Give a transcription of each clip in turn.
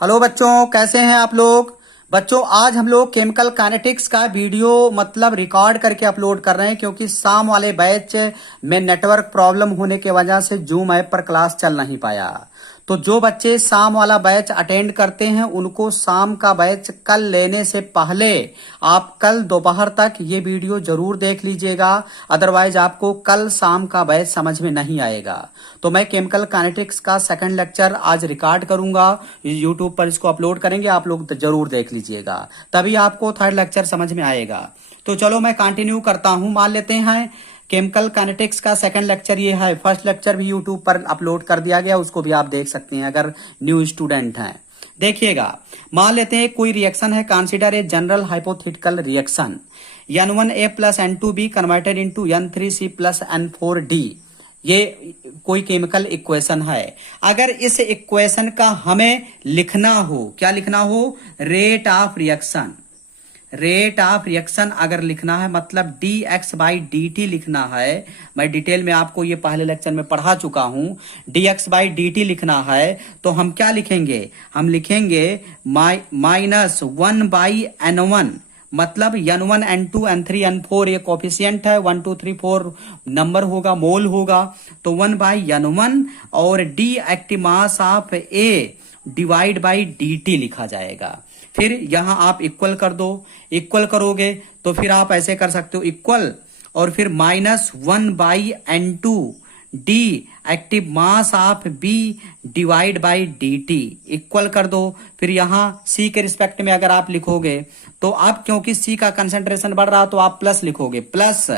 Hello बच्चों, कैसे हैं आप लोग। बच्चों, आज हम लोग केमिकल काइनेटिक्स का वीडियो रिकॉर्ड करके अपलोड कर रहे हैं, क्योंकि शाम वाले बैच में नेटवर्क प्रॉब्लम होने की वजह से जूम ऐप पर क्लास चल नहीं पाया। तो जो बच्चे शाम वाला बैच अटेंड करते हैं उनको शाम का बैच कल लेने से पहले आप कल दोपहर तक ये वीडियो जरूर देख लीजिएगा, अदरवाइज आपको कल शाम का बैच समझ में नहीं आएगा। तो मैं केमिकल काइनेटिक्स का सेकंड लेक्चर आज रिकॉर्ड करूंगा, यूट्यूब पर इसको अपलोड करेंगे, आप लोग जरूर देख लीजिएगा, तभी आपको थर्ड लेक्चर समझ में आएगा। तो चलो मैं कंटिन्यू करता हूं। मान लेते हैं केमिकल काइनेटिक्स का सेकंड लेक्चर ये है। फर्स्ट लेक्चर भी यूट्यूब पर अपलोड कर दिया गया, उसको भी आप देख सकते हैं अगर न्यू स्टूडेंट हैं। देखिएगा, मान लेते हैं कोई रिएक्शन है, consider a general hypothetical reaction N1A plus N2B converted into N3C plus N4D। ये कोई केमिकल इक्वेशन है। अगर इस इक्वेशन का हमें लिखना हो, क्या लिखना हो, rate of reaction. Rate of reaction अगर लिखना है मतलब dx/dt लिखना है। मैं डिटेल में आपको ये पहले लेक्चर में पढ़ा चुका हूं। dx/dt लिखना है तो हम क्या लिखेंगे, हम लिखेंगे -1/n1, मतलब n1 n2 n3 n4 ये कोफिशिएंट है, 1 2 3 4 नंबर होगा, मोल होगा, तो 1/n1 और d active mass of A divide by dt लिखा जाएगा। फिर यहां आप इक्वल कर दो, इक्वल करोगे तो फिर आप ऐसे कर सकते हो, इक्वल और फिर -1/n2 D active mass of B divide by dt equal कर दो। फिर यहां सी के रिस्पेक्ट में अगर आप लिखोगे तो अब क्योंकि सी का कंसंट्रेशन बढ़ रहा तो आप प्लस लिखोगे, plus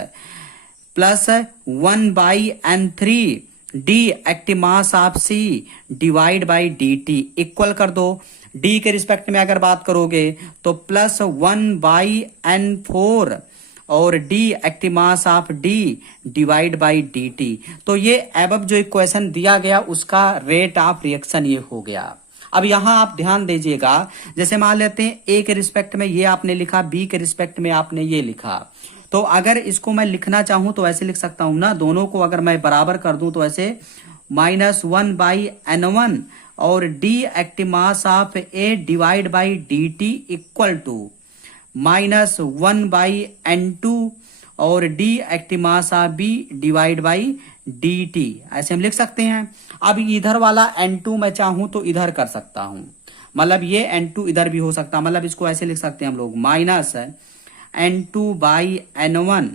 1/n3 D active mass of C divide by dt equal कर दो। डी के रिस्पेक्ट में अगर बात करोगे तो +1/n4 और D active mass of D divide by dt। तो ये एबव जो इक्वेशन दिया गया उसका रेट ऑफ रिएक्शन ये हो गया। अब यहां आप ध्यान दीजिएगा, जैसे मान लेते हैं ए के रिस्पेक्ट में ये आपने लिखा, बी के रिस्पेक्ट में आपने ये लिखा, तो अगर इसको मैं लिखना चाहूं तो ऐसे लिख सकता हूं ना, दोनों को अगर मैं बराबर कर दूं तो ऐसे -1/n1 और D active mass of A divide by dt equal to -1/n2 और D active mass of B divide by dt, ऐसे हम लिख सकते हैं। अब इधर वाला n2 मैं चाहूं तो इधर कर सकता हूं, मतलब ये n2 इधर भी हो सकता है, मतलब इसको ऐसे लिख सकते हैं हम लोग -n2/n1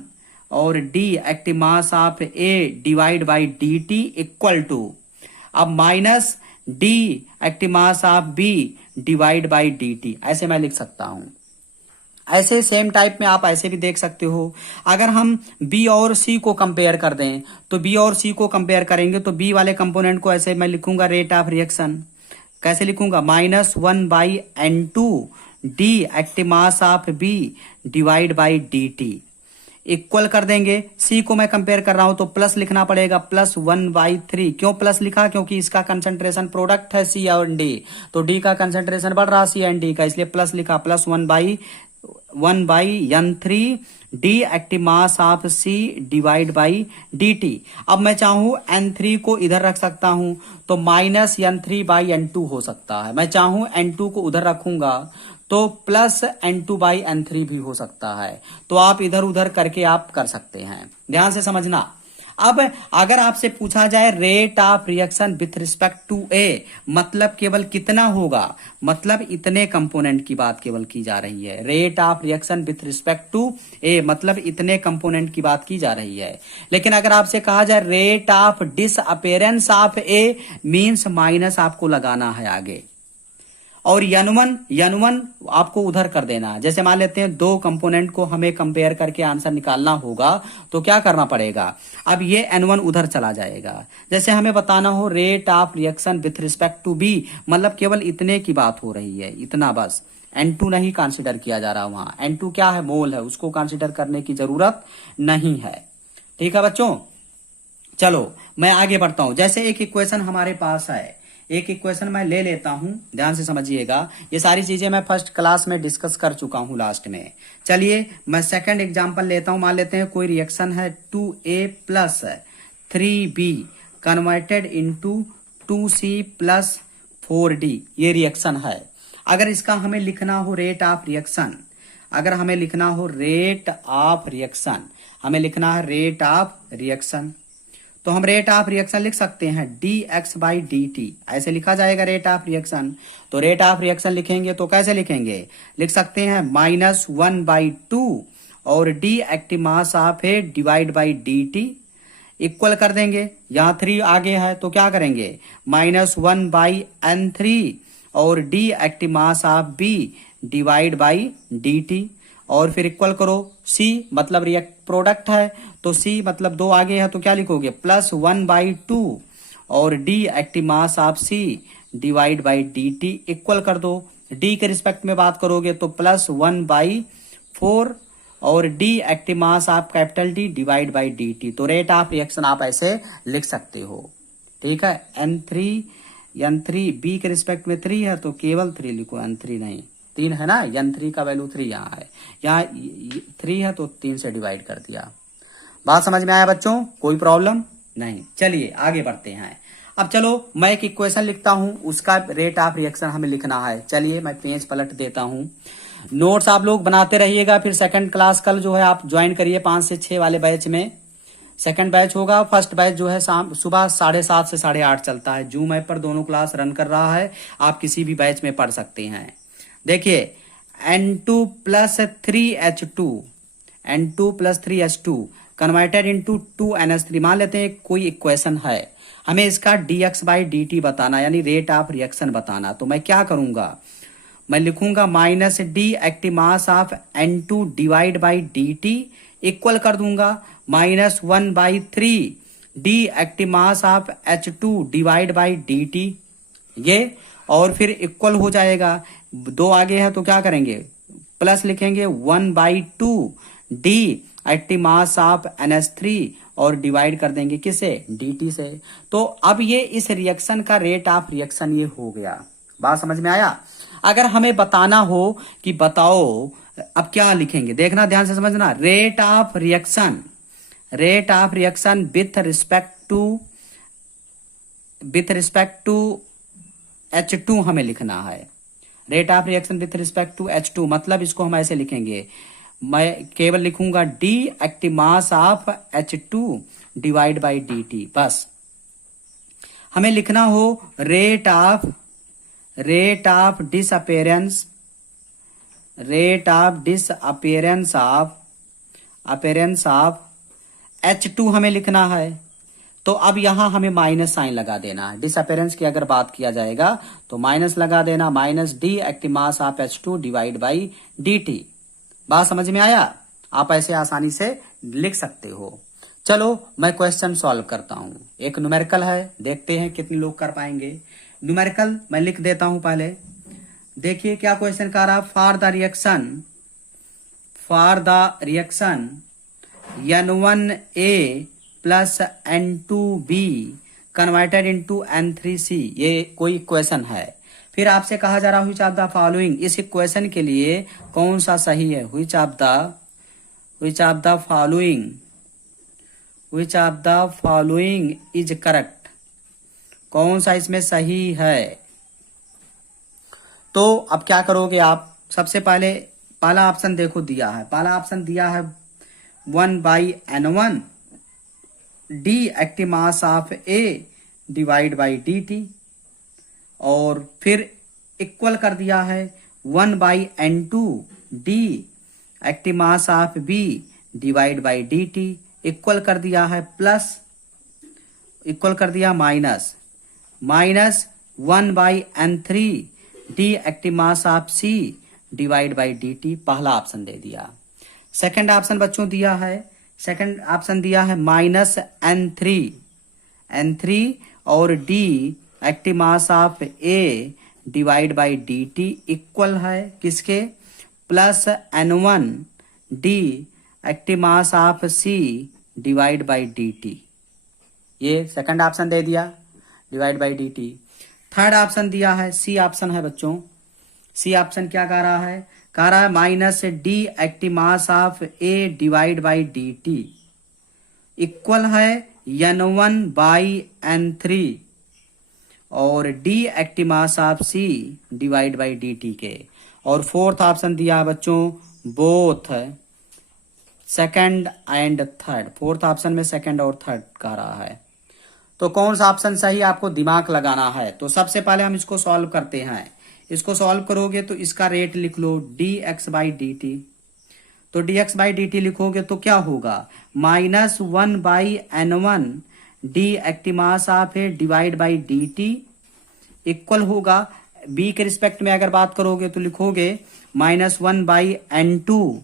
और D active mass of A divide by dt equal to, अब minus D active mass of B divide by dt, ऐसे मैं लिख सकता हूं। ऐसे सेम टाइप में आप ऐसे भी देख सकते हो। अगर हम बी और सी को कंपेयर कर दें तो बी और सी को कंपेयर करेंगे तो बी वाले कंपोनेंट को ऐसे मैं लिखूंगा, रेट ऑफ रिएक्शन कैसे लिखूंगा, -1/n2 D active mass of B divide by dt equal कर देंगे। सी को मैं कंपेयर कर रहा हूं तो प्लस लिखना पड़ेगा, +1/3। क्यों प्लस लिखा, क्योंकि इसका कंसंट्रेशन प्रोडक्ट है सी और डी, तो डी का कंसंट्रेशन बढ़ रहा सी एंड डी का, इसलिए प्लस लिखा, +1/n3 D active mass of C divide by dt। अब मैं चाहूं n3 को इधर रख सकता हूं तो -n3/n2 हो सकता है। मैं चाहूं n2 को उधर रखूंगा तो +n2/n3 भी हो सकता है। तो आप इधर उधर करके आप कर सकते हैं, ध्यान से समझना। अब अगर आपसे पूछा जाए rate of reaction with respect to A, मतलब केवल कितना होगा, मतलब इतने कंपोनेंट की बात केवल की जा रही है। Rate of reaction with respect to A मतलब इतने कंपोनेंट की बात की जा रही है। लेकिन अगर आपसे कहा जाए rate of disappearance of A, means minus आपको लगाना है आगे, और n1 आपको उधर कर देना है। जैसे मान लेते हैं दो कंपोनेंट को हमें कंपेयर करके आंसर निकालना होगा तो क्या करना पड़ेगा, अब ये n1 उधर चला जाएगा। जैसे हमें बताना हो rate of reaction with respect to B, मतलब केवल इतने की बात हो रही है, इतना बस, n2 नहीं कंसिडर किया जा रहा वहां। n2 क्या है, मोल है, उसको कंसिडर करने की जरूरत नहीं है। ठीक है बच्चों, चलो मैं आगे बढ़ता हूं। जैसे एक इक्वेशन हमारे पास है, एक इक्वेशन मैं ले लेता हूं, ध्यान से समझिएगा। ये सारी चीजें मैं फर्स्ट क्लास में डिस्कस कर चुका हूं लास्ट में। चलिए मैं सेकंड एग्जांपल लेता हूं। मान लेते हैं कोई रिएक्शन है 2A plus 3B converted into 2C plus 4D ये रिएक्शन है। अगर इसका हमें लिखना हो रेट ऑफ रिएक्शन, अगर हमें लिखना हो रेट ऑफ रिएक्शन, हमें लिखना है रेट ऑफ रिएक्शन, तो हम रेट ऑफ रिएक्शन लिख सकते हैं dx/dt, ऐसे लिखा जाएगा रेट ऑफ रिएक्शन। तो रेट ऑफ रिएक्शन लिखेंगे तो कैसे लिखेंगे, लिख सकते हैं -1/2 और d active mass of A divide by dt equal कर देंगे। यहाँ 3 आगे है तो क्या करेंगे, -1/n3 और d active mass of b divide by dt और फिर इक्वल करो c, मतलब रिएक्ट प्रोडक्ट है तो c मतलब 2 आगे है तो क्या लिखोगे, +1/2 और d active mass of c divide by dt equal कर दो। d के रिस्पेक्ट में बात करोगे तो +1/4 और d active mass of capital D divide by dt। तो रेट ऑफ रिएक्शन आप ऐसे लिख सकते हो, ठीक है। n3 b के रिस्पेक्ट में 3 है तो केवल 3 लिखो, n3 नहीं, 3 है ना, n3 का वैल्यू 3 यहाँ है, यहाँ 3 है तो 3 से डिवाइड कर दिया। बात समझ में आया बच्चों, कोई प्रॉब्लम नहीं। चलिए आगे बढ़ते हैं। अब चलो मैं एक इक्वेशन लिखता हूं, उसका रेट ऑफ रिएक्शन हमें लिखना है। चलिए मैं पेज पलट देता हूं, नोट्स आप लोग बनाते रहिएगा। फिर सेकंड क्लास कल जो है आप ज्वाइन करिए 5 से 6 वाले बैच में। सेकंड बैच होगा, फर्स्ट बैच जो है सुबह 7:30 से 8:30 चलता है। जूम ऐप पर दोनों क्लास रन कर रहा है, आप किसी भी बैच में पढ़ सकते हैं। देखिए N2 + 3H2, N2 + 3H2 converted into 2NH3। मान लेते हैं कोई इक्वेशन है, हमें इसका dx/dt बताना, यानी रेट ऑफ रिएक्शन बताना। तो मैं क्या करूंगा, मैं लिखूंगा -d active mass of N2 divide by dt equal कर दूंगा -1/3 d active mass of H2 divide by dt ये, और फिर इक्वल हो जाएगा, 2 आगे है तो क्या करेंगे, प्लस लिखेंगे 1/2 d active mass of NH3 और डिवाइड कर देंगे किसे, dt से। तो अब ये इस रिएक्शन का रेट ऑफ रिएक्शन ये हो गया। बात समझ में आया। अगर हमें बताना हो कि बताओ, अब क्या लिखेंगे, देखना ध्यान से समझना, rate of reaction, rate of reaction with respect to H2 हमें लिखना है। Rate of reaction with respect to H2 मतलब इसको हम ऐसे लिखेंगे, मैं केवल लिखूंगा d active mass of H2 divide by dt। बस हमें लिखना हो rate of disappearance of H2 हमें लिखना है। तो अब यहां हमें माइनस साइन लगा देना है। डिसअपेरेंस की अगर बात किया जाएगा तो माइनस लगा देना, -d active mass of H2 divide by dt। बात समझ में आया, आप ऐसे आसानी से लिख सकते हो। चलो मैं क्वेश्चन सॉल्व करता हूं। एक न्यूमेरिकल है, देखते हैं कितने लोग कर पाएंगे। न्यूमेरिकल मैं लिख देता हूं पहले। देखिए क्या क्वेश्चन कर रहा, for the reaction N1A + N2B converted into N3C, ये कोई इक्वेशन है। फिर आपसे कहा जा रहा व्हिच ऑफ द फॉलोइंग, इस इक्वेशन के लिए कौन सा सही है, which of the following is correct, कौन सा इसमें सही है। तो अब क्या करोगे आप, सबसे पहले पहला ऑप्शन देखो दिया है, पहला ऑप्शन दिया है 1/N1 d active mass of A divide by dt और फिर इक्वल कर दिया है 1/N2 d active mass of B divide by dt equal कर दिया है प्लस, इक्वल कर दिया minus 1/N3 d active mass of C divide by dt, पहला ऑप्शन दे दिया। सेकंड ऑप्शन बच्चों दिया है, सेकंड ऑप्शन दिया है -N3 और d active mass of A divide by dt equal है किसके, +N1 d active mass of C divide by dt, ये सेकंड ऑप्शन दे दिया divide by dt। Third option दिया है, सी ऑप्शन है बच्चों। सी ऑप्शन क्या कह रहा है, कह रहा है -d active mass of A divide by dt equal है N1/N3 और D active mass of C divide by D T के। और फोर्थ ऑप्शन दिया है बच्चों both second and third. Fourth option में सेकंड और थर्ड कह रहा है। तो कौन सा ऑप्शन सही आपको दिमाग लगाना है। तो सबसे पहले हम इसको सॉल्व करते हैं। इसको सॉल्व करोगे तो इसका रेट लिख लो D X by D T. तो D X by D T लिखोगे तो क्या होगा -1/n1 D active mass of A divide by D T equal होगा बी के रिस्पेक्ट में अगर बात करोगे तो लिखोगे -1/n2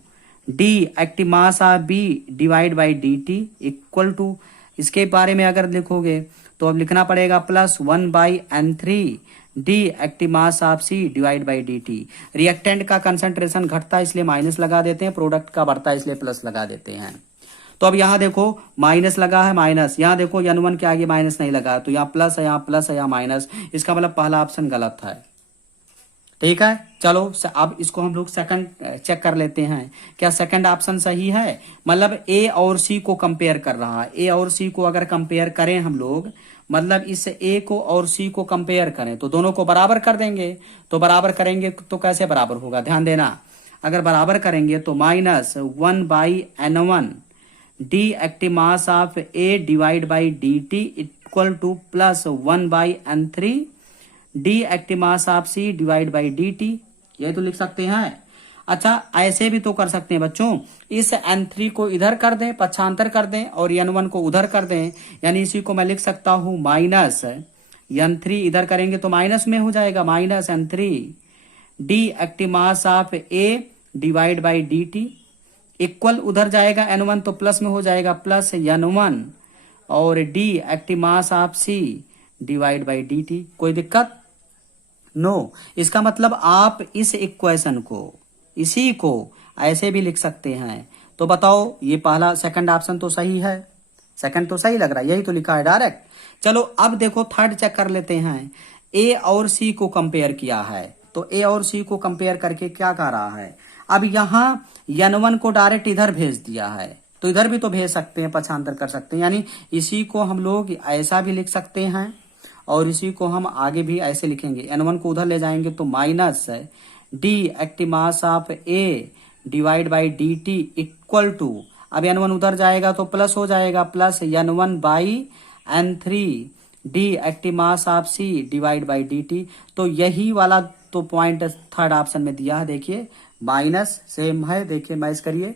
D active mass of B divide by D T equal to, इसके बारे में अगर लिखोगे तो अब लिखना पड़ेगा +1/n3 D active mass of C divide by D T. Reactant का कंसंट्रेशन घटता है इसलिए माइनस लगा देते हैं, प्रोडक्ट का बढ़ता है इसलिए प्लस लगा देते हैं। तो अब यहाँ देखो माइनस लगा है माइनस, यहाँ देखो n1 के आगे माइनस नहीं लगा तो यहाँ प्लस है, यहाँ प्लस है, यहाँ माइनस। इसका मतलब पहला ऑप्शन गलत है। ठीक है, चलो अब इसको हम लोग सेकंड चेक कर लेते हैं। क्या सेकंड ऑप्शन सही है। मतलब ए और सी को कंपेयर कर रहा है। ए और सी को अगर कंपेयर करें हम लोग, मतलब इस ए को और सी को कंपेयर करें तो दोनों को बराबर कर देंगे। तो बराबर करेंगे तो कैसे बराबर होगा, ध्यान देना। अगर बराबर करेंगे तो -1/n1 D active mass of A divide by D T equal to +1/n3 D active mass of C divide by D T. यही तो लिख सकते हैं। अच्छा ऐसे भी तो कर सकते हैं बच्चों, इस n3 को इधर कर दें, पक्षांतर कर दें और n1 को उधर कर दें। यानी इसी को मैं लिख सकता हूं -n3 इधर करेंगे तो माइनस में हो जाएगा -n3 D active mass of A divide by D T equal उधर जाएगा n1 तो प्लस में हो जाएगा +n1 और D active mass of C divide by D T. कोई दिक्कत नो। इसका मतलब आप इस इक्वेशन को इसी को ऐसे भी लिख सकते हैं। तो बताओ ये पहला सेकंड ऑप्शन तो सही है, सेकंड तो सही लग रहा है, यही तो लिखा है डायरेक्ट। चलो अब देखो थर्ड चेक कर लेते हैं। ए और सी को कंपेयर किया है तो ए और सी को कंपेयर करके क्या कह रहा है। अब यहाँ n1 को डायरेक्ट इधर भेज दिया है तो इधर भी तो भेज सकते हैं, पक्षांतर कर सकते हैं। यानी इसी को हम लोग ऐसा भी लिख सकते हैं और इसी को हम आगे भी ऐसे लिखेंगे। n1 को उधर ले जाएंगे तो minus D active mass of A divide by D T equal to, अब n1 उधर जाएगा तो प्लस हो जाएगा +n1/n3 D active mass of C divide by D T. तो यही वाला तो पॉइंट थर्ड ऑप्शन में दिया है। देखिए माइनस सेम है, देखिए मैच करिए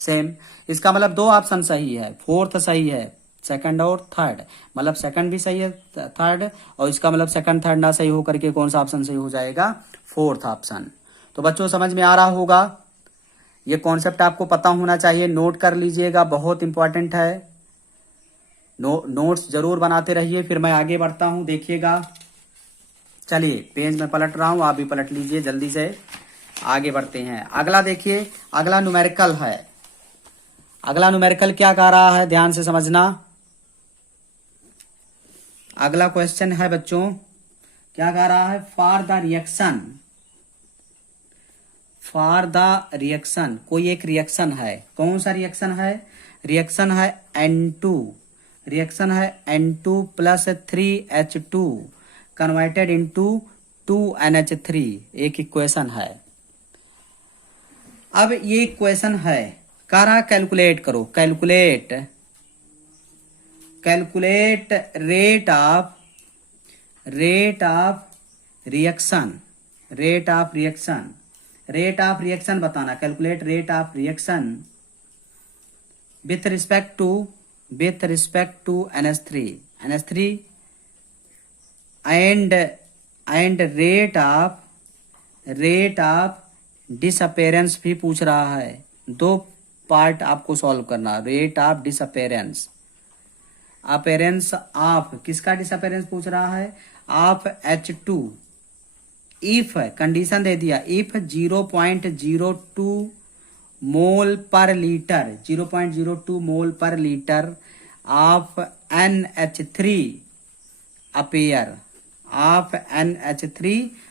सेम। इसका मतलब दो ऑप्शन सही है, फोर्थ सही है, सेकंड और थर्ड। मतलब सेकंड भी सही है थर्ड, और इसका मतलब सेकंड थर्ड ना सही हो करके कौन सा ऑप्शन सही हो जाएगा, फोर्थ ऑप्शन। तो बच्चों समझ में आ रहा होगा, ये कॉन्सेप्ट आपको पता होना चाहिए, नोट कर लीजिएगा, बहुत इंपॉर्टेंट है। नोट्स जरूर बनाते रहिए। फिर मैं आगे बढ़ता हूं, देखिएगा। चलिए पेज में पलट रहा हूं, आप भी पलट लीजिए, जल्दी से आगे बढ़ते हैं। अगला देखिए, अगला न्यूमेरिकल है। अगला न्यूमेरिकल क्या कह रहा है, ध्यान से समझना। अगला क्वेश्चन है बच्चों, क्या कह रहा है, फॉर द रिएक्शन कोई एक रिएक्शन है। कौन सा रिएक्शन है, रिएक्शन है N2, रिएक्शन है N2 + 3H2 converted into 2NH3। एक इक्वेशन है। अब ये इक्वेशन है, कह रहा कैलकुलेट करो, कैलकुलेट रेट ऑफ रिएक्शन बताना। Calculate rate of reaction with respect to NH3 and rate of disappearance भी पूछ रहा है। दो पार्ट आपको सॉल्व करना। Rate of disappearance, appearance of, किसका डिसअपेरेंस पूछ रहा है, ऑफ H2 इफ, कंडीशन दे दिया, इफ 0.02 मोल पर लीटर, 0.02 मोल पर litre of NH3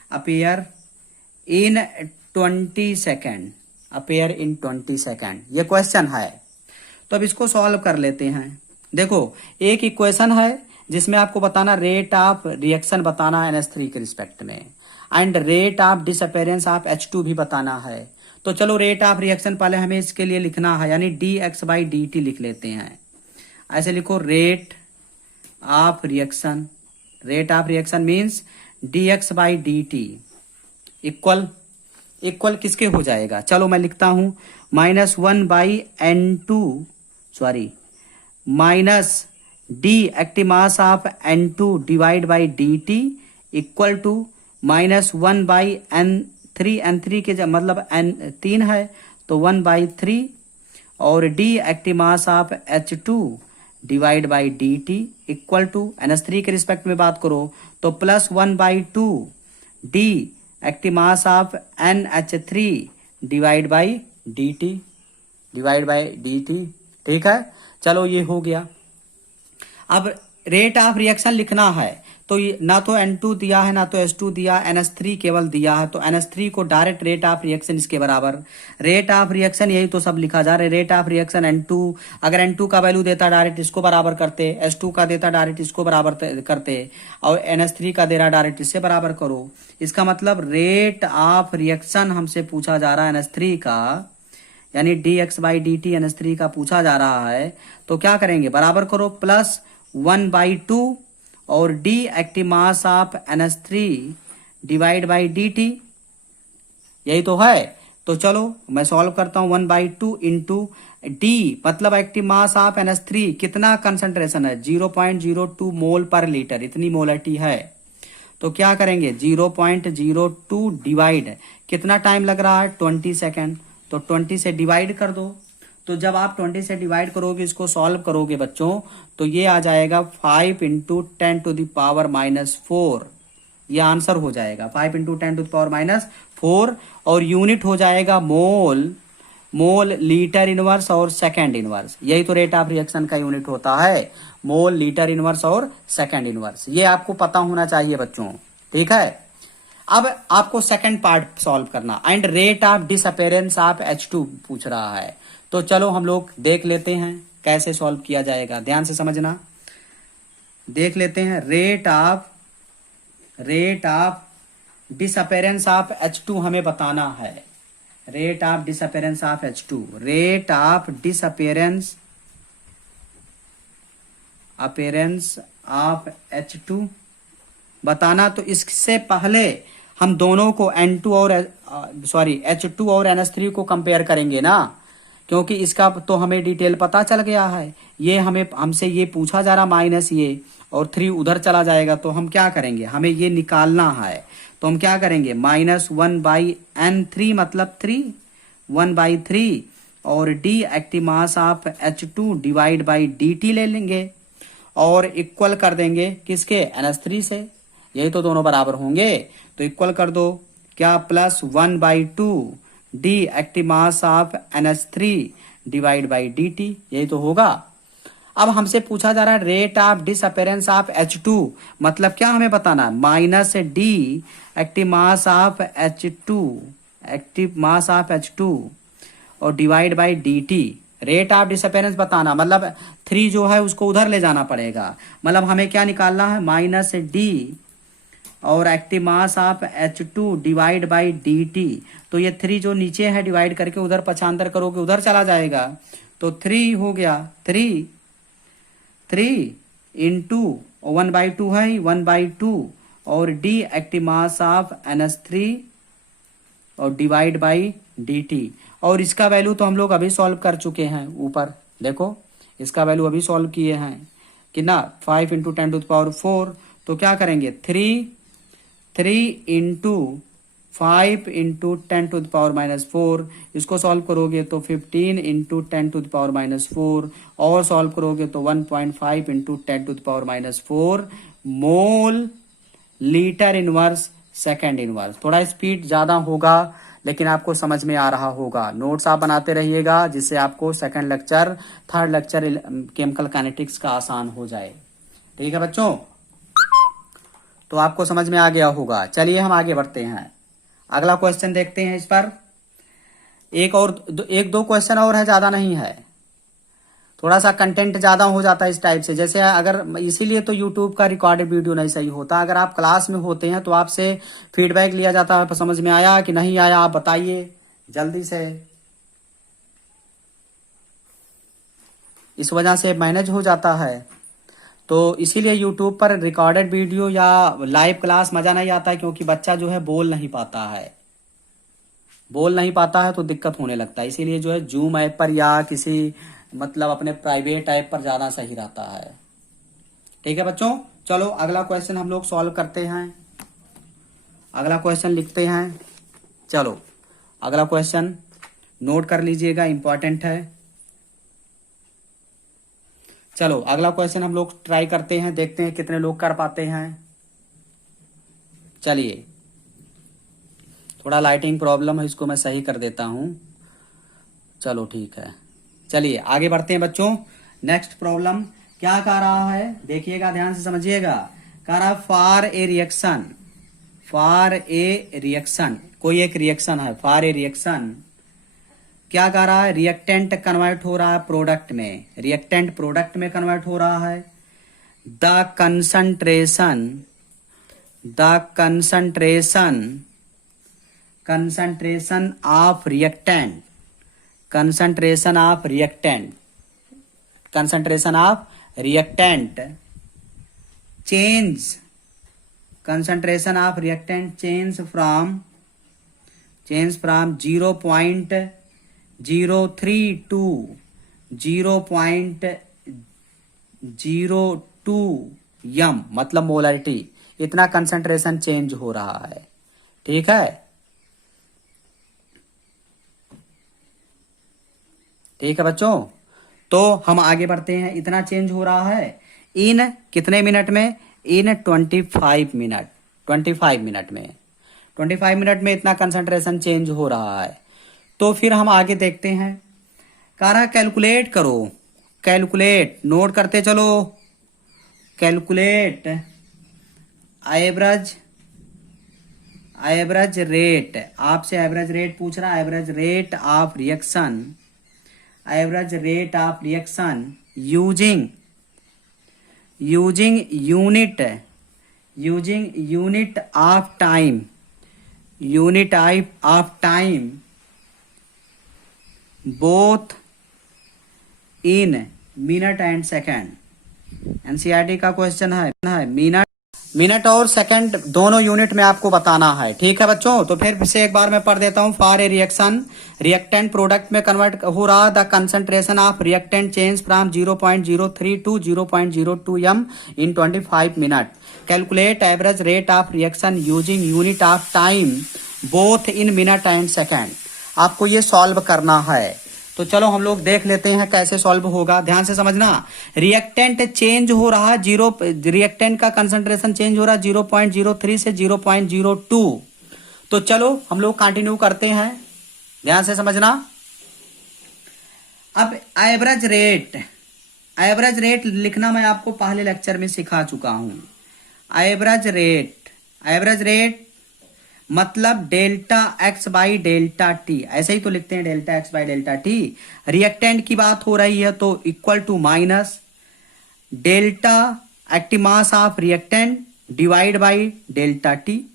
appear in 20 second, appear in 20 second. ये क्वेश्चन है, तो अब इसको सॉल्व कर लेते हैं। देखो एक इक्वेशन है जिसमें आपको बताना रेट ऑफ रिएक्शन बताना है NH3 के रिस्पेक्ट में, and rate of disappearance of H2 भी बताना है। तो चलो रेट ऑफ रिएक्शन पहले हमें इसके लिए लिखना है, यानी dx/dt लिख लेते हैं। ऐसे लिखो rate of reaction, rate of reaction means dx/dt इक्वल किसके हो जाएगा, चलो मैं लिखता हूं -1/N2 sorry minus D active mass of N2 divide by dt equal to -1/N3, N3 के मतलब N3 है तो 1/3, और D active mass of H2 divide by dt equal to NH3 के रिस्पेक्ट में बात करो तो +1/2 D active mass of NH3 divide by dt, ठीक है। चलो ये हो गया। अब रेट ऑफ रिएक्शन लिखना है, तो ना तो N2 दिया है ना तो H2 दिया, NH3 केवल दिया है, तो NH3 को डायरेक्ट रेट ऑफ रिएक्शन इसके बराबर, रेट ऑफ रिएक्शन यही तो सब लिखा जा रहा है, रेट ऑफ रिएक्शन N2, अगर N2 का वैल्यू देता डायरेक्ट इसको बराबर करते, H2 का देता डायरेक्ट इसको बराबर करते, और NH3 का दे रहा डायरेक्ट इससे बराबर करो। इसका मतलब रेट ऑफ रिएक्शन हमसे पूछा जा रहा है NH3 का, यानी dx/dt NH3 का पूछा जा रहा है, तो क्या करेंगे, बराबर करो +1/2 और D active mass of NH3 divide by dt, यही तो है। तो चलो मैं सॉल्व करता हूं, 1/2 इंटू डी मतलब एक्टिव मास ऑफ NH3 कितना कंसंट्रेशन है, 0.02 मोल पर लीटर, इतनी मोलरिटी है। तो क्या करेंगे 0.02 डिवाइड, कितना टाइम लग रहा है 20 सेकेंड, तो 20 से डिवाइड कर दो। तो जब आप 20 से डिवाइड करोगे, इसको सॉल्व करोगे बच्चों, तो ये आ जाएगा 5 × 10⁻⁻⁴, ये आंसर हो जाएगा 5 × 10⁻⁻⁴, और यूनिट हो जाएगा मोल, लीटर इनवर्स और सेकेंड इनवर्स, यही तो रेट ऑफ रिएक्शन का यूनिट होता है, मोल, लीटर इनवर्स और सेकेंड इनवर्स, ये आपको पता होना चाहिए बच्चों, ठीक है। अब आपको सेकंड पार्ट सॉल्व करना, and rate of disappearance of H2 पूछ रहा है। तो चलो हम लोग देख लेते हैं कैसे सॉल्व किया जाएगा, ध्यान से समझना, देख लेते हैं। Rate of disappearance of H2 हमें बताना है, rate of disappearance of H2, rate of disappearance of H2 बताना। तो इससे पहले हम दोनों को H2 और NH3 को कंपेयर करेंगे ना, क्योंकि इसका तो हमें डिटेल पता चल गया है, ये हमसे ये पूछा जा रहा माइनस ये, और 3 उधर चला जाएगा, तो हम क्या करेंगे, हमें ये निकालना है, तो हम क्या करेंगे -1/N3 मतलब 3, 1/3, और D active mass of H2 divide by dt ले लेंगे, और इक्वल कर देंगे किसके, NH3 से, यही तो दोनों बराबर होंगे, तो इक्वल कर दो, क्या +1/2 D active mass of NH3 divide by dt, यही तो होगा। अब हमसे पूछा जा रहा है rate of disappearance of H2, मतलब क्या हमें बताना है, -d active mass of H2 और divide by dt, rate of disappearance बताना, मतलब 3 जो है उसको उधर ले जाना पड़ेगा, मतलब हमें क्या निकालना है, -d और active mass of H2 divide by dt, तो ये 3 जो नीचे है डिवाइड करके उधर पक्षांतर करोगे उधर चला जाएगा, तो 3 हो गया, 3 इंटू 1/2 है 1/2 और D active mass of NH3 और डिवाइड बाई dt, और इसका वैल्यू तो हम लोग अभी सॉल्व कर चुके हैं, ऊपर देखो इसका वैल्यू अभी सॉल्व किए हैं कितना, 5 × 10⁴, तो क्या करेंगे 3 इंटू 5 × 10⁻⁴, इसको सॉल्व करोगे तो 15 × 10⁻⁴, और सॉल्व करोगे तो 1.5 × 10⁻⁴ mole litre inverse second inverse. थोड़ा स्पीड ज्यादा होगा लेकिन आपको समझ में आ रहा होगा, नोट्स आप बनाते रहिएगा जिससे आपको second lecture, third lecture chemical kinetics का आसान हो जाए, ठीक है बच्चों। तो आपको समझ में आ गया होगा। चलिए हम आगे बढ़ते हैं, अगला क्वेश्चन देखते हैं। इस पर एक दो क्वेश्चन और है, ज्यादा नहीं है। थोड़ा सा कंटेंट ज्यादा हो जाता है इस टाइप से। जैसे अगर इसीलिए तो यूट्यूब का रिकॉर्डेड वीडियो नहीं सही होता। अगर आप क्लास में होते हैं तो आपसे फीडबैक लिया जाता है, समझ में आया कि नहीं आया, आप बताइए जल्दी से। इस वजह से मैनेज हो जाता है। तो इसीलिए यूट्यूब पर रिकॉर्डेड वीडियो या लाइव क्लास मजा नहीं आता है, क्योंकि बच्चा जो है बोल नहीं पाता है। बोल नहीं पाता है तो दिक्कत होने लगता है। इसीलिए जो है जूम ऐप पर या किसी मतलब अपने प्राइवेट ऐप पर ज्यादा सही रहता है। ठीक है बच्चों, चलो अगला क्वेश्चन हम लोग सॉल्व करते हैं। अगला क्वेश्चन लिखते हैं। चलो अगला क्वेश्चन नोट कर लीजिएगा, इंपॉर्टेंट है। चलो अगला क्वेश्चन हम लोग ट्राई करते हैं, देखते हैं कितने लोग कर पाते हैं। चलिए, थोड़ा लाइटिंग प्रॉब्लम है, इसको मैं सही कर देता हूं। चलो ठीक है, चलिए आगे बढ़ते हैं बच्चों। नेक्स्ट प्रॉब्लम क्या कह रहा है, देखिएगा ध्यान से समझिएगा। कह रहा है for a reaction, for a reaction, कोई एक रिएक्शन है, फॉर ए रिएक्शन क्या कह रहा है, रिएक्टेंट कन्वर्ट हो रहा है प्रोडक्ट में, रिएक्टेंट प्रोडक्ट में कन्वर्ट हो रहा है। The concentration, the concentration, concentration of reactant, concentration of reactant, concentration of reactant change, concentration of reactant change from 0.03 to 0.02 यम, मतलब मोलरिटी, इतना कंसंट्रेशन चेंज हो रहा है। ठीक है, ठीक है बच्चों, तो हम आगे बढ़ते हैं। इतना चेंज हो रहा है इन कितने मिनट में, इन 25 मिनट, 25 मिनट में, 25 मिनट में इतना कंसंट्रेशन चेंज हो रहा है। तो फिर हम आगे देखते हैं। कह रहा कैलकुलेट करो, कैलकुलेट, नोट करते चलो, कैलकुलेट एवरेज, एवरेज रेट, आपसे एवरेज रेट पूछ रहा है, average rate of reaction, average rate of reaction using, using unit, using unit of time, unit of time both in minute and second. NCERT का question है minute, minute और second दोनों unit में आपको बताना है। ठीक है बच्चों, तो फिर से एक बार मैं पढ़ देता हूं। For a reaction, reactant product में कन्वर्ट हो रहा, the concentration of reactant change from 0.03 to 0.02 यम in 25 minute. Calculate average rate of reaction using unit of time both in minute and second. आपको ये सॉल्व करना है। तो चलो हम लोग देख लेते हैं कैसे सॉल्व होगा, ध्यान से समझना। रिएक्टेंट चेंज हो रहा है, रिएक्टेंट का कंसंट्रेशन चेंज हो रहा है 0.03 से 0.02। तो चलो हम लोग कंटिन्यू करते हैं, ध्यान से समझना। अब एवरेज रेट, एवरेज रेट लिखना मैं आपको पहले लेक्चर में सिखा चुका हूं। एवरेज रेट, एवरेज रेट मतलब delta X by delta T, ऐसे ही तो लिखते हैं, delta X by delta T. Reactant की बात हो रही है तो equal to minus delta active mass of reactant divide by delta T,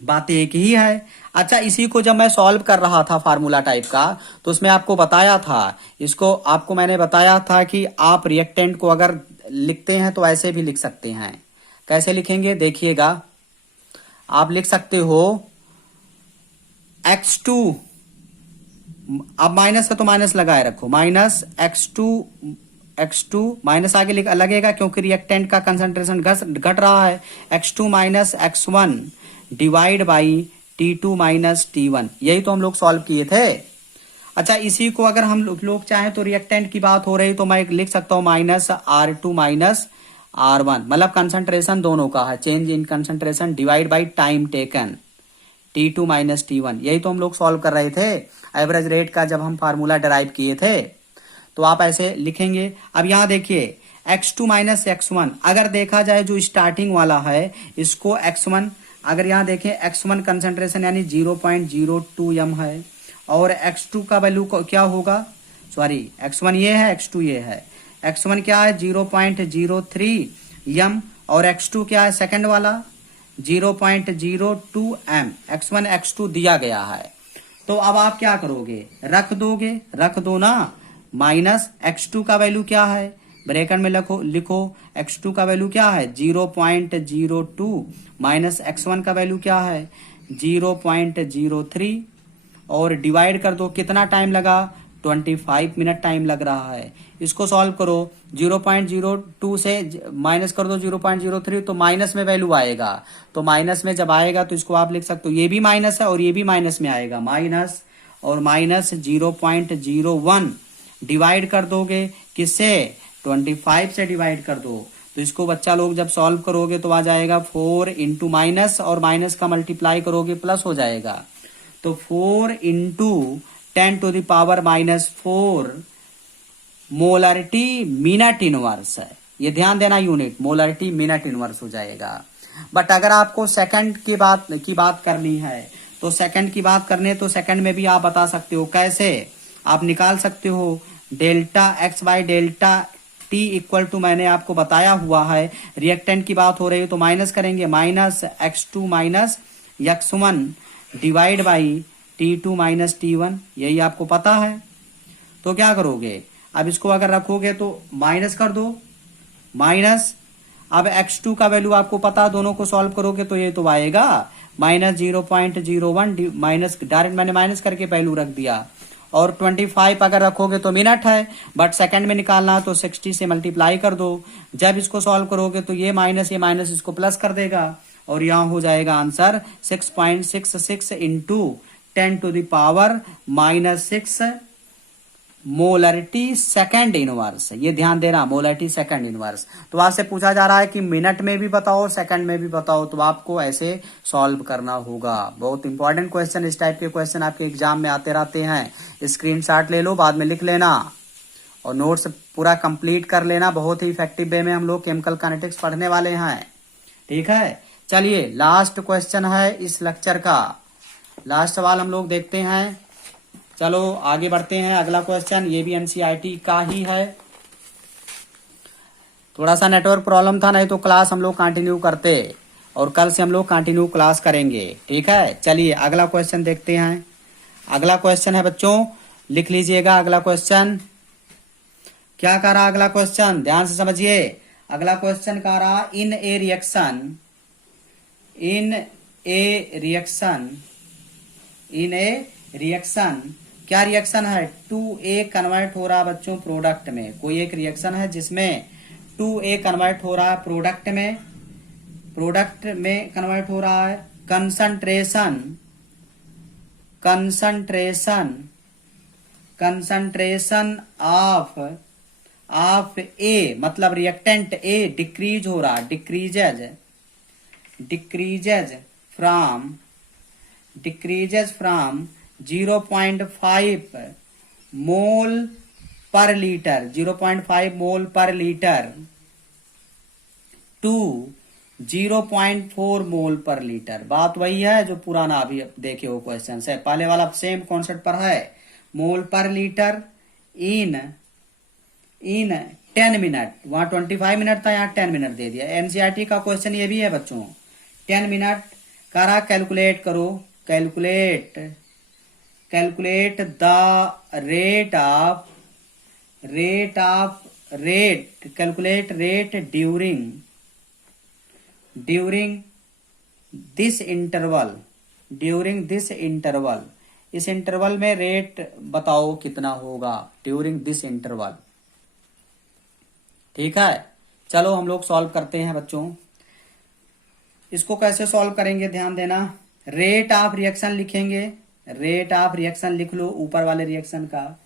बात एक ही है। अच्छा, इसी को जब मैं सॉल्व कर रहा था फार्मूला टाइप का, तो उसमें आपको बताया था, इसको आपको मैंने बताया था कि आप रिएक्टेंट को अगर लिखते हैं तो ऐसे भी लिख सकते हैं। कैसे लिखेंगे देखिएगा, आप लिख सकते हो x2, अब माइनस है तो माइनस लगाए रखो, माइनस x2 माइनस आगे लगेगा क्योंकि रिएक्टेंट का कंसंट्रेशन घट रहा है। x2 minus x1 divide by T2 minus T1, यही तो हम लोग सॉल्व किए थे। अच्छा, इसी को अगर हम लोग चाहें तो रिएक्टेंट की बात हो रही तो मैं लिख सकता हूं माइनस R2 माइनस R1, मतलब कंसंट्रेशन दोनों का है, change in concentration divide by time taken T2 minus T1, यही तो हम लोग सॉल्व कर रहे थे एवरेज रेट का जब हम फार्मूला डिराइव किए थे। तो आप ऐसे लिखेंगे। अब यहां देखिए x2 माइनस x1, अगर देखा जाए जो स्टार्टिंग वाला है इसको x1, अगर यहां देखें x1 कंसंट्रेशन यानी 0.02 यम है और x2 का वैल्यू क्या होगा, सॉरी x1 ये है, x2 ये है। x1 क्या है 0.03 m और x2 क्या है सेकंड वाला 0.02 m। x1 x2 दिया गया है। तो अब आप क्या करोगे, रख दो ना। माइनस x2 का वैल्यू क्या है, ब्रैकेट में लिखो x2 का वैल्यू क्या है 0.02 माइनस x1 का वैल्यू क्या है 0.03 और डिवाइड कर दो। कितना टाइम लगा 25 मिनट टाइम लग रहा है। इसको सॉल्व करो 0.02 से माइनस कर दो 0.03 तो माइनस में वैल्यू आएगा। तो माइनस में जब आएगा तो इसको आप लिख सकते हो, ये भी माइनस है और ये भी माइनस में आएगा, माइनस और माइनस 0.01 डिवाइड कर दोगे किससे 25 से डिवाइड कर दो। तो इसको बच्चा लोग जब सॉल्व करोगे तो आ जाएगा 4 इंटू माइनस और माइनस का मल्टीप्लाई करोगे प्लस हो जाएगा। तो 4 into 10 to the power -4 molarity minute inverse है। ये ध्यान देना, यूनिट मोलरिटी मिनट इनवर्स हो जाएगा। बट अगर आपको सेकंड की बात करनी है तो सेकंड की बात करने तो सेकंड में भी आप बता सकते हो। कैसे आप निकाल सकते हो, delta x by delta t equal to मैंने आपको बताया हुआ है। रिएक्टेंट की बात हो रही है तो माइनस करेंगे, minus x2 minus x1 divide by T2 minus T1, यही आपको पता है। तो क्या करोगे, अब इसको अगर रखोगे तो माइनस कर दो, माइनस अब x2 का वैल्यू आपको पता, दोनों को सॉल्व करोगे तो ये तो आएगा -0.01 माइनस, डायरेक्ट मैंने माइनस करके वैल्यू रख दिया। और 25 अगर रखोगे तो मिनट है, बट सेकंड में निकालना है तो 60 से मल्टीप्लाई कर दो। जब इसको सॉल्व करोगे तो ये माइनस इसको प्लस कर देगा और यहां हो जाएगा answer 6.66 into 10 to the power -6 molarity second inverse. ये ध्यान देना, मोलरिटी सेकंड इनवर्स। तो आपसे पूछा जा रहा है कि मिनट में भी बताओ सेकंड में भी बताओ, तो आपको ऐसे सॉल्व करना होगा। बहुत इंपॉर्टेंट क्वेश्चन, इस टाइप के क्वेश्चन आपके एग्जाम में आते रहते हैं। स्क्रीनशॉट ले लो, बाद में लिख लेना और नोट्स पूरा कंप्लीट कर लेना। बहुत ही इफेक्टिव वे में हम लोग केमिकल काइनेटिक्स पढ़ने वाले हैं, ठीक है। चलिए लास्ट क्वेश्चन है इस लेक्चर का, लास्ट सवाल हम लोग देखते हैं। चलो आगे बढ़ते हैं। अगला क्वेश्चन ये भी एनसीईआरटी का ही है। थोड़ा सा नेटवर्क प्रॉब्लम था, नहीं तो क्लास हम लोग कंटिन्यू करते और कल से हम लोग कंटिन्यू क्लास करेंगे, ठीक है। चलिए अगला क्वेश्चन देखते हैं। अगला क्वेश्चन है बच्चों, लिख लीजिएगा। अगला क्वेश्चन क्या कह रहा, अगला क्वेश्चन ध्यान से समझिए। अगला क्वेश्चन कह रहा इन ए रिएक्शन क्या रिएक्शन है 2A कन्वर्ट हो रहा है बच्चों प्रोडक्ट में। कोई एक रिएक्शन है जिसमें 2A कन्वर्ट हो रहा है प्रोडक्ट में कन्वर्ट हो रहा है। कंसंट्रेशन ऑफ ए मतलब रिएक्टेंट ए डिक्रीज हो रहा, डिक्रीजेज फ्रॉम 0.5 मोल पर लीटर टू 0.4 मोल पर लीटर। बात वही है जो पुराना अभी देखे हो क्वेश्चन है, पहले वाला सेम कॉन्सेप्ट पर है। मोल पर लीटर इन 10 मिनट, वहां 25 मिनट था, यहाँ 10 मिनट दे दिया। एनसीईआरटी का क्वेश्चन ये भी है बच्चों। 10 मिनट करा, कैलकुलेट करो, calculate the calculate rate during this interval. इस इंटरवल में रेट बताओ कितना होगा ड्यूरिंग दिस इंटरवल, ठीक है। चलो हम लोग सॉल्व करते हैं बच्चों। इसको कैसे सॉल्व करेंगे ध्यान देना। रेट ऑफ रिएक्शन लिखेंगे, रेट ऑफ रिएक्शन लिख लो ऊपर वाले रिएक्शन का।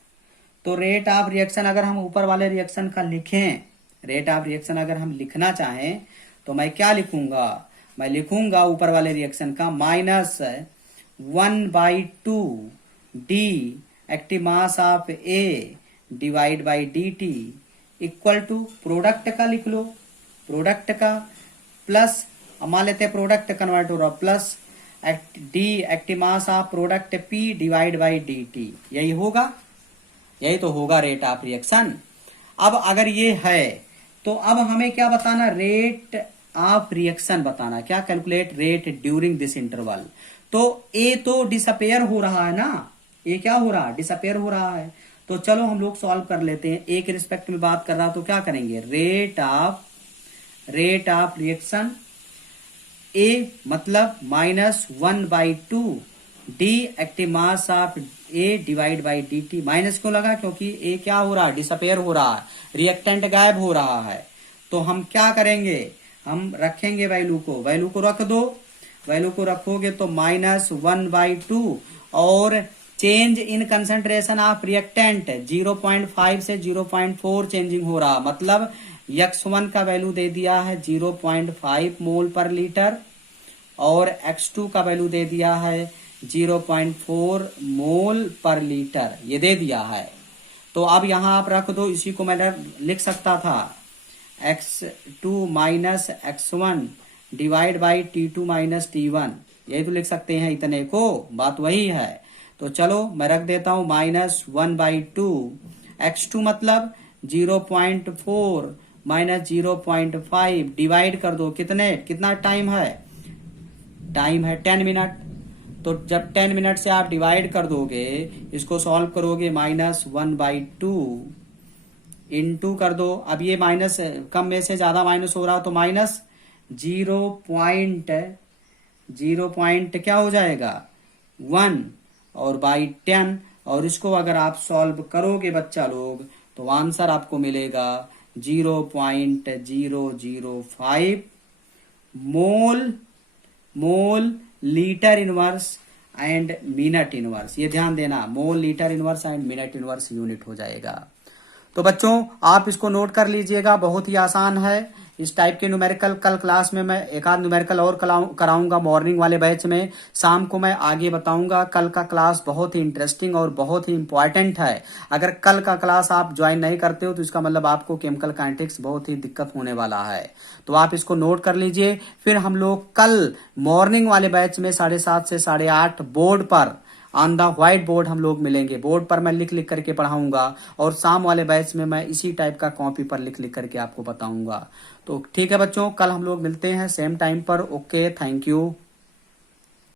तो रेट ऑफ रिएक्शन अगर हम ऊपर वाले रिएक्शन का लिखें, रेट ऑफ रिएक्शन अगर हम लिखना चाहें तो मैं क्या लिखूंगा, मैं लिखूंगा ऊपर वाले रिएक्शन का -1/2 D active mass of A divide by D T equal to product का लिख लो, प्रोडक्ट का प्लस, मान लेते हैं प्रोडक्ट कन्वर्ट हो रहा, plus D active mass of product P divide by D T, यही होगा। यही तो होगा रेट ऑफ रिएक्शन। अब अगर ये है तो अब हमें क्या बताना, रेट ऑफ रिएक्शन बताना। क्या, calculate rate during this interval. तो ए तो डिसअपेयर हो रहा है ना, ए क्या हो रहा है, डिसअपेयर हो रहा है। तो चलो हम लोग सॉल्व कर लेते हैं। ए के रिस्पेक्ट में बात कर रहा तो क्या करेंगे, रेट ऑफ रिएक्शन ए मतलब -1/2 D active mass of A divide by D T. Minus क्यों लगा, क्योंकि ए क्या हो रहा है, डिसअपेयर हो रहा है, रिएक्टेंट गायब हो रहा है। तो हम क्या करेंगे, हम रखेंगे वैल्यू को रख दो, वैल्यू को रखोगे तो -1/2 और change in concentration of reactant 0.5 से 0.4 चेंजिंग हो रहा, मतलब x1 का वैल्यू दे दिया है 0.5 मोल पर लीटर और x2 का वैल्यू दे दिया है 0.4 मोल पर लीटर, ये दे दिया है। तो अब यहां आप रख दो, इसी को मैं लिख सकता था x2 minus x1 divide by T2 minus T1, यही तो लिख सकते हैं इतने को, बात वही है। तो चलो मैं रख देता हूं -1/2, x2 मतलब 0.4 माइनस 0.5 डिवाइड कर दो, कितना टाइम है, टाइम है 10 मिनट। तो जब 10 मिनट से आप डिवाइड कर दोगे, इसको सॉल्व करोगे -1/2 इंटू कर दो। अब ये माइनस कम में से ज्यादा माइनस हो रहा हो तो माइनस 0. क्या हो जाएगा 1 और बाई 10, और इसको अगर आप सॉल्व करोगे बच्चा लोग तो आंसर आपको मिलेगा 0.005 mole litre inverse and minute inverse. ये ध्यान देना, mole litre inverse and minute inverse unit हो जाएगा। तो बच्चों आप इसको नोट कर लीजिएगा, बहुत ही आसान है। इस टाइप के न्यूमेरिकल कल क्लास में मैं एक आध न्यूमेरिकल और कराऊंगा मॉर्निंग वाले बैच में, शाम को मैं आगे बताऊंगा। कल का क्लास बहुत ही इंटरेस्टिंग और बहुत ही इंपॉर्टेंट है। अगर कल का क्लास आप ज्वाइन नहीं करते हो तो इसका मतलब आपको केमिकल काइनेटिक्स बहुत ही दिक्कत होने वाला है। तो आप इसको नोट कर लीजिए। फिर हम लोग कल मॉर्निंग वाले बैच में 7:30 से 8:30 बोर्ड पर ऑन द व्हाइट बोर्ड हम लोग मिलेंगे। बोर्ड पर मैं लिख लिख करके पढ़ाऊंगा और शाम वाले बैच में मैं इसी टाइप का कॉपी पर लिख लिख करके आपको बताऊंगा। तो ठीक है बच्चों, कल हम लोग मिलते हैं सेम टाइम पर। Okay, thank you.